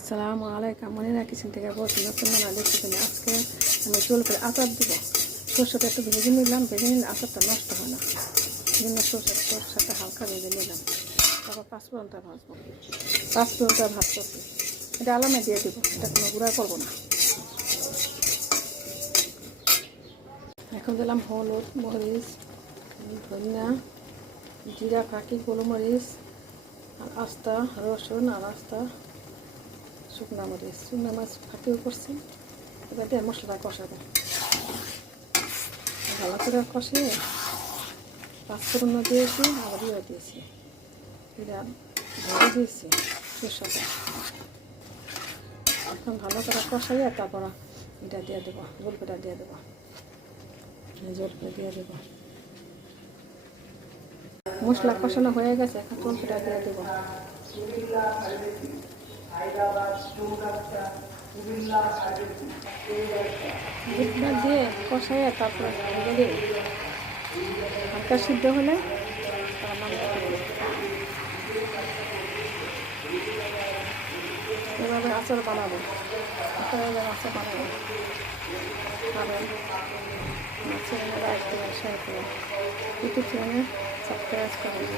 আসসালামু আলাইকুম, মনিরা কিচেন থেকে বলছি। নতুন রান্না দেখছি না। আজকে আমি জলপাই আচার দিব। সরষেটা একটু ভেজে নিলাম, ভেজে নিলে আচারটা নষ্ট হয় না। বিভিন্ন সরষেটা হালকা ভেজে নিলাম। তারপর পাঁচফোড়নটা ভাজবো। পাঁচফোড়নটা ভাজতেছি, এটা আলামে দিয়ে দিব, এটা কোনো গুঁড়া করবো না। এখন দিলাম হলুদ, মরিচ, ধনিয়া, জিরা, ফাঁকি, গোলমরিচ, আর আস্তা রসুন, আর আস্তা শুকনা মরিচ ফাঁকিও করছি। এবার দিয়ে মশলাটা কষাবো, ভালো করে কষিয়ে পাঁচফোড়ন দিয়েছি, আবার দিয়েছি, এটা ভরে দিয়েছি সরষেটা। এখন ভালো করে কষাইয়া তারপর এটা দিয়ে দেবো, জলপাইটা দিয়ে দেবো, জলপাই দিয়ে দেবো। মশলা কষানো হয়ে গেছে, এখন জলপাইটা দিয়ে দেবো। জলপাইটা দিয়ে কষাইয়া তারপরে ভেজে দেবো। হালকা সিদ্ধ হলে এভাবে আচার বানাবো, আচার বানাবো। খাবেন, মাছের লাইক করে শেয়ার করে ইউটিউব চ্যানেলে সাবস্ক্রাইব করবেন।